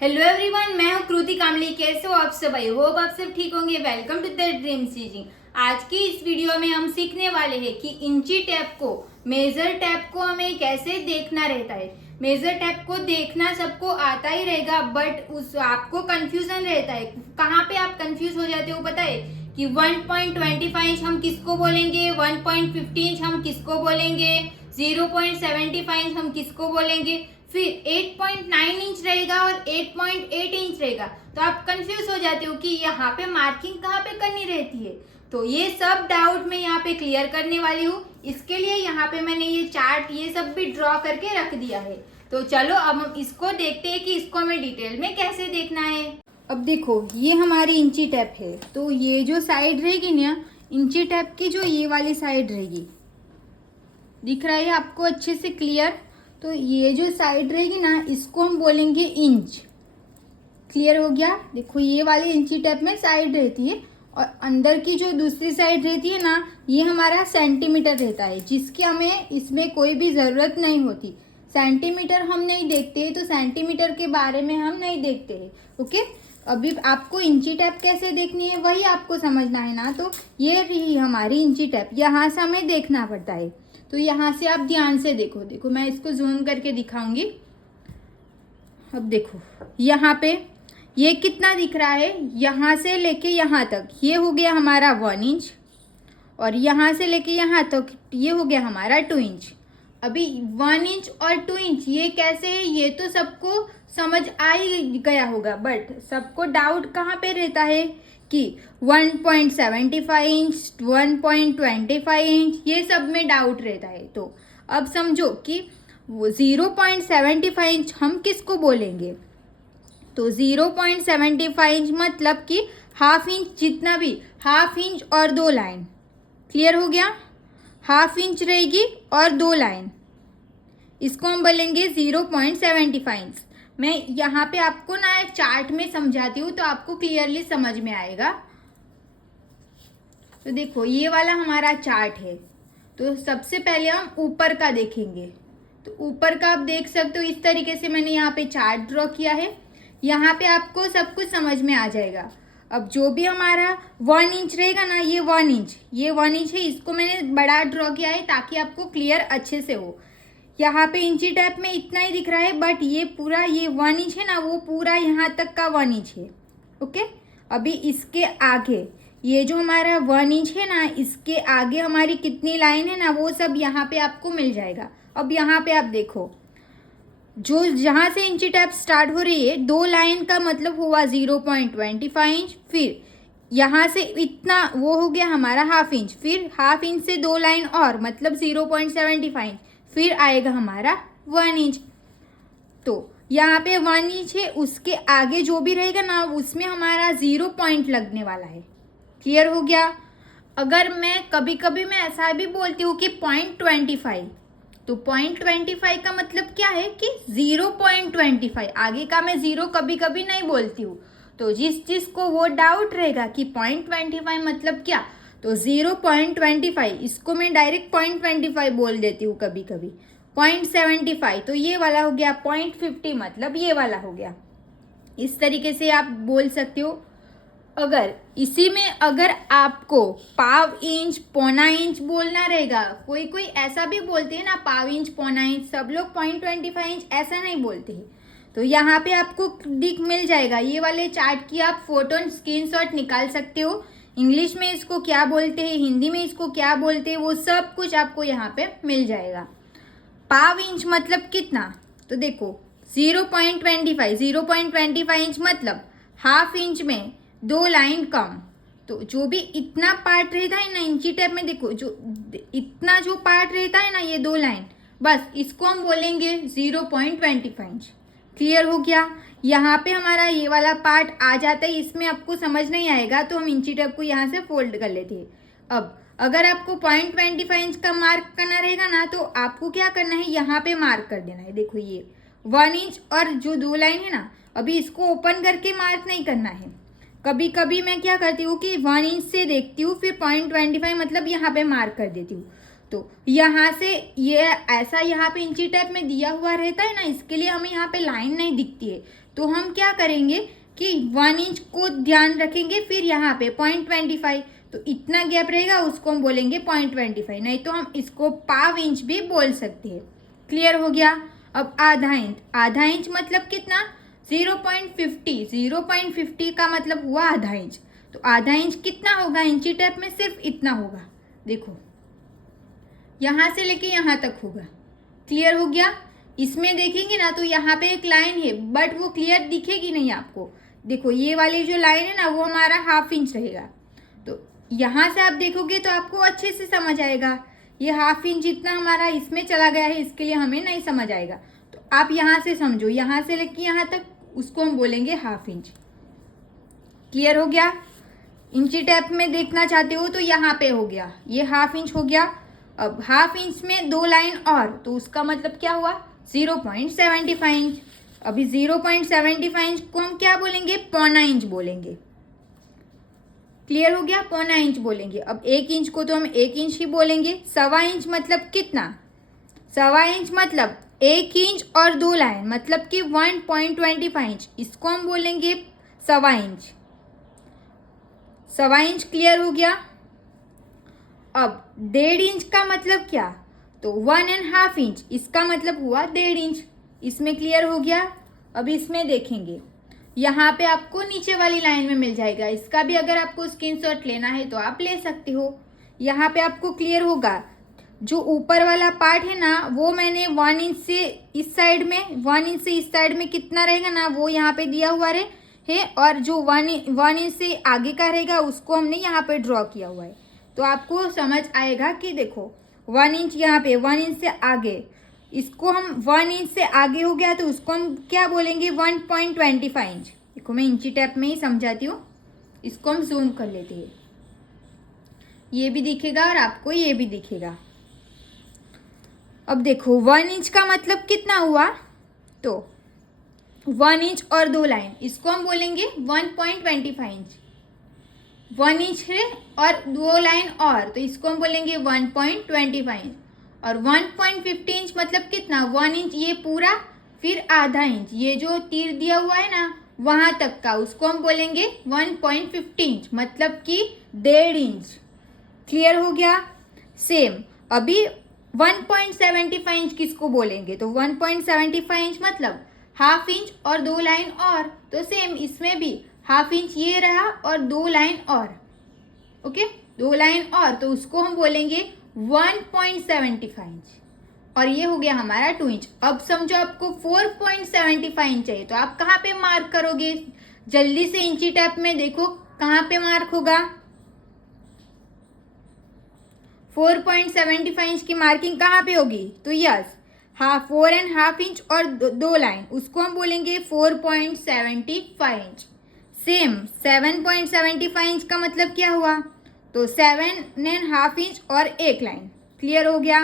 Hello everyone, मैं हूं कृति कामली। कैसे हो आप सब? आई होप आप सब ठीक होंगे। Welcome to the dream stitching. आज की इस वीडियो में हम सीखने वाले हैं कि इंची टेप को, मेजर टेप को हमें कैसे देखना रहता है। मेजर टेप को देखना सबको आता ही रहेगा, बट उस आपको कंफ्यूजन रहता है। कहाँ पे आप कंफ्यूज हो जाते हो पता है? कि 1.25 इंच हम किसको बोलेंगे, 1.50 इंच हम किसको बोलेंगे, 0.75 इंच हम किसको बोलेंगे, फिर 8.9 इंच रहेगा और 8.8 इंच रहेगा। तो आप कंफ्यूज हो जाते हो कि यहाँ पे मार्किंग कहाँ पे करनी रहती है। तो ये सब डाउट मैं यहाँ पे क्लियर करने वाली हूँ। इसके लिए यहाँ पे मैंने ये चार्ट ये सब भी ड्रॉ करके रख दिया है। तो चलो अब हम इसको देखते हैं कि इसको हमें डिटेल में कैसे देखना है। अब देखो, ये हमारी इंची टेप है। तो ये जो साइड रहेगी ना इंची टेप की, जो ये वाली साइड रहेगी, दिख रहा है आपको अच्छे से क्लियर? तो ये जो साइड रहेगी ना, इसको हम बोलेंगे इंच। क्लियर हो गया? देखो, ये वाली इंची टेप में साइड रहती है और अंदर की जो दूसरी साइड रहती है ना, ये हमारा सेंटीमीटर रहता है, जिसकी हमें इसमें कोई भी ज़रूरत नहीं होती। सेंटीमीटर हम नहीं देखते, तो सेंटीमीटर के बारे में हम नहीं देखते हैं। ओके, अभी आपको इंची टेप कैसे देखनी है वही आपको समझना है ना। तो ये रही हमारी इंची टेप, यहाँ से हमें देखना पड़ता है। तो यहाँ से आप ध्यान से देखो। देखो, मैं इसको जूम करके दिखाऊंगी। अब देखो, यहाँ पे ये कितना दिख रहा है? यहाँ से लेके यहाँ तक ये हो गया हमारा 1 इंच, और यहाँ से लेके यहाँ तक ये हो गया हमारा 2 इंच। अभी 1 इंच और 2 इंच ये कैसे है, ये तो सबको समझ आ ही गया होगा, बट सबको डाउट कहाँ पे रहता है कि 1.75 इंच, 1.25 इंच, ये सब में डाउट रहता है। तो अब समझो कि 0.75 इंच हम किसको बोलेंगे। तो 0.75 इंच मतलब कि हाफ इंच, जितना भी हाफ इंच और 2 लाइन। क्लियर हो गया? हाफ इंच रहेगी और 2 लाइन, इसको हम बोलेंगे 0.75 इंच। मैं यहाँ पे आपको ना चार्ट में समझाती हूँ तो आपको क्लियरली समझ में आएगा। तो देखो, ये वाला हमारा चार्ट है। तो सबसे पहले हम ऊपर का देखेंगे। तो ऊपर का आप देख सकते हो, इस तरीके से मैंने यहाँ पे चार्ट ड्रॉ किया है। यहाँ पे आपको सब कुछ समझ में आ जाएगा। अब जो भी हमारा 1 इंच रहेगा ना, ये 1 इंच, ये 1 इंच है, इसको मैंने बड़ा ड्रॉ किया है ताकि आपको क्लियर अच्छे से हो। यहाँ पे इंची टेप में इतना ही दिख रहा है, बट ये पूरा ये 1 इंच है ना, वो पूरा यहाँ तक का 1 इंच है। ओके, अभी इसके आगे ये जो हमारा 1 इंच है ना, इसके आगे हमारी कितनी लाइन है ना, वो सब यहाँ पे आपको मिल जाएगा। अब यहाँ पे आप देखो, जो जहाँ से इंची टेप स्टार्ट हो रही है, 2 लाइन का मतलब हुआ 0.25 इंच। फिर यहाँ से इतना वो हो गया हमारा हाफ इंच, फिर हाफ इंच से 2 लाइन और मतलब 0.75 इंच, फिर आएगा हमारा 1 इंच। तो यहाँ पे 1 इंच है, उसके आगे जो भी रहेगा ना, उसमें हमारा 0 पॉइंट लगने वाला है। क्लियर हो गया? अगर मैं कभी कभी मैं ऐसा भी बोलती हूँ कि 0.25, तो 0.25 का मतलब क्या है कि 0.25, आगे का मैं 0 कभी कभी नहीं बोलती हूँ। तो जिस को वो डाउट रहेगा कि 0.25 मतलब क्या, तो 0.25, इसको मैं डायरेक्ट 0.25 बोल देती हूँ कभी कभी। 0.75 तो ये वाला हो गया, 0.50 मतलब ये वाला हो गया। इस तरीके से आप बोल सकते हो। अगर इसी में अगर आपको पाव इंच, पौना इंच बोलना रहेगा, कोई कोई ऐसा भी बोलते हैं ना, पाव इंच, पौना इंच, सब लोग 0.25 इंच ऐसा नहीं बोलते हैं। तो यहाँ पे आपको दिख मिल जाएगा ये वाले चार्ट की, आप फोटो स्क्रीनशॉट निकाल सकते हो। इंग्लिश में इसको क्या बोलते हैं, हिंदी में इसको क्या बोलते हैं, वो सब कुछ आपको यहाँ पे मिल जाएगा। पाव इंच मतलब कितना, तो देखो 0.25 इंच मतलब हाफ इंच में 2 लाइन कम। तो जो भी इतना पार्ट रहता है ना इंची टेप में, देखो जो इतना जो पार्ट रहता है ना, ये 2 लाइन, बस इसको हम बोलेंगे 0.25 इंच। क्लियर हो गया? यहाँ पे हमारा ये वाला पार्ट आ जाता है, इसमें आपको समझ नहीं आएगा तो हम इंची टेप को यहाँ से फोल्ड कर लेते हैं। अब अगर आपको 0.25 इंच का मार्क करना रहेगा ना, तो आपको क्या करना है, यहाँ पे मार्क कर देना है। देखो, ये 1 इंच और जो 2 लाइन है ना, अभी इसको ओपन करके मार्क नहीं करना है। कभी कभी मैं क्या करती हूँ कि 1 इंच से देखती हूँ, फिर 0.25 मतलब यहाँ पे मार्क कर देती हूँ। तो यहाँ से ये ऐसा यहाँ पे इंची टेप में दिया हुआ रहता है ना, इसके लिए हमें यहाँ पे लाइन नहीं दिखती है। तो हम क्या करेंगे कि 1 इंच को ध्यान रखेंगे, फिर यहाँ पे 0.25, तो इतना गैप रहेगा, उसको हम बोलेंगे 0.25, नहीं तो हम इसको पाव इंच भी बोल सकते हैं। क्लियर हो गया। अब आधा इंच, आधा इंच मतलब कितना? 0.50, 0.50 का मतलब हुआ आधा इंच। तो आधा इंच कितना होगा इंची टेप में? सिर्फ इतना होगा, देखो यहाँ से लेके यहाँ तक होगा। क्लियर हो गया। इसमें देखेंगे ना तो यहाँ पे एक लाइन है, बट वो क्लियर दिखेगी नहीं आपको। देखो ये वाली जो लाइन है ना, वो हमारा ½ इंच रहेगा। तो यहाँ से आप देखोगे तो आपको अच्छे से समझ आएगा। ये ½ इंच जितना हमारा इसमें चला गया है, इसके लिए हमें नहीं समझ आएगा। तो आप यहाँ से समझो, यहाँ से लेके यहाँ तक, उसको हम बोलेंगे ½ इंच। क्लियर हो गया। इंची टेप में देखना चाहते हो तो यहाँ पे हो गया, ये ½ इंच हो गया। अब ½ इंच में 2 लाइन और, तो उसका मतलब क्या हुआ? 0.75 इंच। अभी 0.75 इंच को हम क्या बोलेंगे? पौना इंच बोलेंगे। क्लियर हो गया, पौना इंच बोलेंगे। अब 1 इंच को तो हम 1 इंच ही बोलेंगे। 1.25 इंच मतलब कितना? 1.25 इंच मतलब 1 इंच और 2 लाइन, मतलब कि 1.25 इंच, इसको हम बोलेंगे 1.25 इंच। 1.25 इंच क्लियर हो गया। अब 1.5 इंच का मतलब क्या? तो 1.5 इंच, इसका मतलब हुआ 1.5 इंच। इसमें क्लियर हो गया। अब इसमें देखेंगे, यहाँ पे आपको नीचे वाली लाइन में मिल जाएगा। इसका भी अगर आपको स्क्रीनशॉट लेना है तो आप ले सकते हो। यहाँ पे आपको क्लियर होगा, जो ऊपर वाला पार्ट है ना, वो मैंने 1 इंच से इस साइड में, 1 इंच से इस साइड में कितना रहेगा ना, वो यहाँ पे दिया हुआ है। और जो 1 इंच से आगे का रहेगा, उसको हमने यहाँ पे ड्रॉ किया हुआ है। तो आपको समझ आएगा कि देखो 1 इंच यहाँ पे, 1 इंच से आगे, इसको हम 1 इंच से आगे हो गया तो उसको हम क्या बोलेंगे? 1.25 इंच। देखो मैं इंची टेप में ही समझाती हूँ, इसको हम जूम कर लेते हैं। ये भी दिखेगा और आपको ये भी दिखेगा। अब देखो 1 इंच का मतलब कितना हुआ? तो 1 इंच और 2 लाइन, इसको हम बोलेंगे 1.25 इंच। 1 इंच है और 2 लाइन और, तो इसको हम बोलेंगे 1.25 इंच। और 1.50 इंच मतलब कितना? 1 इंच ये पूरा, फिर ½ इंच, ये जो तीर दिया हुआ है ना वहां तक का, उसको हम बोलेंगे 1.50 इंच, मतलब कि 1.5 इंच। क्लियर हो गया। सेम अभी 1.75 इंच किसको बोलेंगे? तो 1.75 इंच मतलब ½ इंच और 2 लाइन और, तो सेम इसमें भी ½ इंच ये रहा और 2 लाइन और। ओके, 2 लाइन और, तो उसको हम बोलेंगे 1.75 इंच। और ये हो गया हमारा 2 इंच। अब समझो आपको 4.75 इंच चाहिए, तो आप कहाँ पे मार्क करोगे? जल्दी से इंची टेप में देखो कहाँ पे मार्क होगा। 4.75 इंच की मार्किंग कहाँ पे होगी? तो यस, 4.5 इंच और 2 लाइन, उसको हम बोलेंगे 4.75 इंच। सेम 7.75 इंच का मतलब क्या हुआ? तो 7.5 इंच और 1 लाइन। क्लियर हो गया।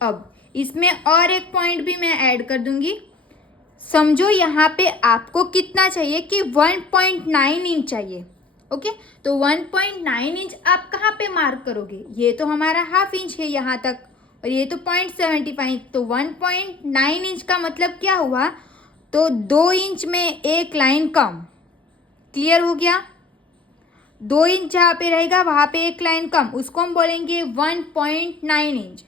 अब इसमें और एक पॉइंट भी मैं ऐड कर दूंगी। समझो यहाँ पे आपको कितना चाहिए कि 1.9 इंच चाहिए। ओके, तो 1.9 इंच आप कहाँ पे मार्क करोगे? ये तो हमारा ½ इंच है यहाँ तक, और ये तो 0.75 इंच, तो 1.9 इंच का मतलब क्या हुआ? तो 2 इंच में 1 लाइन कम। क्लियर हो गया। 2 इंच जहाँ पे रहेगा वहां पे 1 लाइन कम, उसको हम बोलेंगे 1.9 इंच।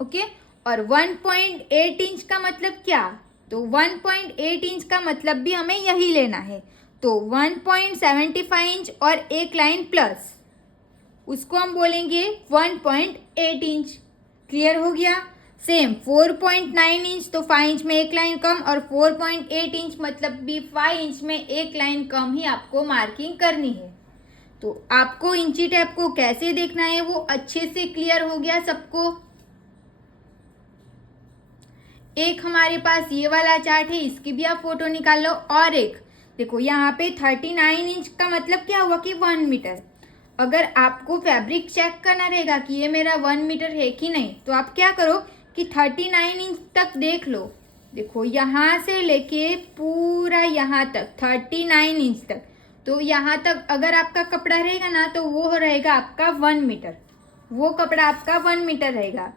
ओके, और 1.8 इंच का मतलब क्या? तो 1.8 इंच का मतलब भी हमें यही लेना है। तो 1.75 इंच और 1 लाइन प्लस, उसको हम बोलेंगे 1.8 इंच। क्लियर हो गया। सेम 4.9 इंच, तो 5 इंच में 1 लाइन कम, और 4.8 इंच मतलब भी 5 इंच में 1 लाइन कम ही आपको मार्किंग करनी है। तो आपको इंची टेप को कैसे देखना है वो अच्छे से क्लियर हो गया सबको। एक हमारे पास ये वाला चार्ट है, इसकी भी आप फोटो निकाल लो। और एक देखो यहाँ पे 39 इंच का मतलब क्या हुआ कि 1 मीटर। अगर आपको फैब्रिक चेक करना रहेगा कि ये मेरा 1 मीटर है कि नहीं, तो आप क्या करो कि 39 इंच तक देख लो। देखो यहाँ से लेके पूरा यहाँ तक 39 इंच तक, तो यहाँ तक अगर आपका कपड़ा रहेगा ना तो वो रहेगा आपका 1 मीटर, वो कपड़ा आपका 1 मीटर रहेगा।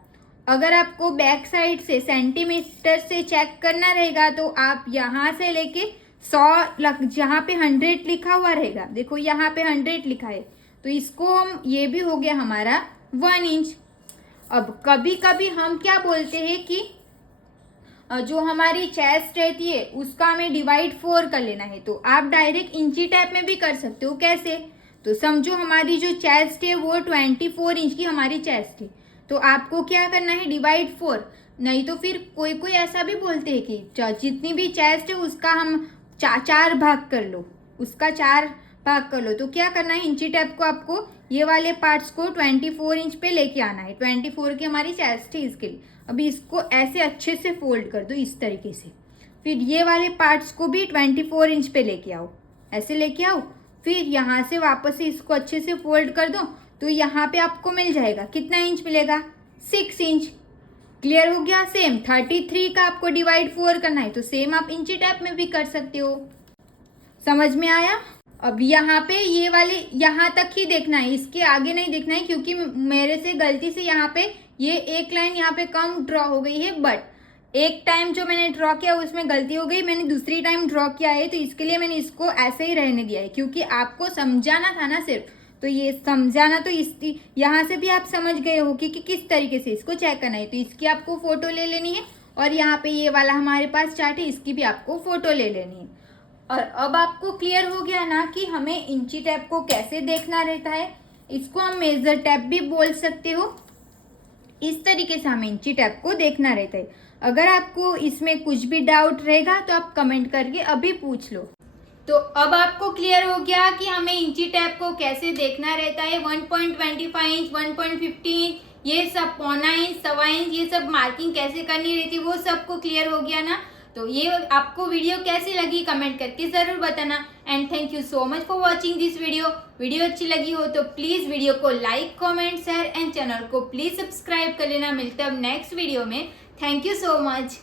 अगर आपको बैक साइड से सेंटीमीटर से चेक करना रहेगा तो आप यहाँ से लेके 100 जहाँ पे 100 लिखा हुआ रहेगा, देखो यहाँ पे 100 लिखा है, तो इसको हम, ये भी हो गया हमारा 1 इंच। अब कभी कभी हम क्या बोलते हैं कि जो हमारी चेस्ट रहती है उसका हमें डिवाइड 4 कर लेना है, तो आप डायरेक्ट इंची टेप में भी कर सकते हो। कैसे? तो समझो हमारी जो चेस्ट है वो 24 इंच की हमारी चेस्ट है, तो आपको क्या करना है, डिवाइड 4। नहीं तो फिर कोई कोई ऐसा भी बोलते हैं कि जितनी भी चेस्ट है उसका हम 4 भाग कर लो, उसका 4 भाग कर लो। तो क्या करना है, इंची टेप को आपको ये वाले पार्ट्स को 24 इंच पे लेके आना है। 24 की हमारी चेस्ट है इसके लिए। अभी इसको ऐसे अच्छे से फोल्ड कर दो इस तरीके से। फिर ये वाले पार्ट्स को भी 24 इंच पे लेके आओ, ऐसे लेके आओ। फिर यहाँ से वापस से इसको अच्छे से फोल्ड कर दो, तो यहाँ पे आपको मिल जाएगा, कितना इंच मिलेगा, 6 इंच। क्लियर हो गया? सेम 33 का आपको डिवाइड 4 करना है, तो सेम आप इंची टेप में भी कर सकते हो। समझ में आया? अब यहाँ पे ये वाले यहाँ तक ही देखना है, इसके आगे नहीं देखना है, क्योंकि मेरे से गलती से यहाँ पे ये एक लाइन यहाँ पे कम ड्रॉ हो गई है, बट एक टाइम जो मैंने ड्रॉ किया उसमें गलती हो गई, मैंने दूसरी टाइम ड्रॉ किया है, तो इसके लिए मैंने इसको ऐसे ही रहने दिया है, क्योंकि आपको समझाना था ना सिर्फ, तो ये समझाना, तो इस यहाँ से भी आप समझ गए हो कि किस तरीके से इसको चेक करना है। तो इसकी आपको फोटो ले लेनी है, और यहाँ पे ये वाला हमारे पास चार्ट है, इसकी भी आपको फोटो ले लेनी है। और अब आपको क्लियर हो गया ना कि हमें इंची टेप को कैसे देखना रहता है। इसको हम मेजर टेप भी बोल सकते हो। इस तरीके से हमें इंची टेप को देखना रहता है। अगर आपको इसमें कुछ भी डाउट रहेगा तो आप कमेंट करके अभी पूछ लो। तो अब आपको क्लियर हो गया कि हमें इंची टेप को कैसे देखना रहता है। 1.25 इंच, 1.50 इंच, ये सब 1.25 इंच, 1.25 इंच, ये सब मार्किंग कैसे करनी रहती है वो सबको क्लियर हो गया ना। तो ये आपको वीडियो कैसी लगी कमेंट करके ज़रूर बताना। And thank you so much for watching this video अच्छी लगी हो तो प्लीज़ वीडियो को like, comment, share and channel को प्लीज़ सब्सक्राइब कर लेना। मिलते हैं अब नेक्स्ट वीडियो में। Thank you so much.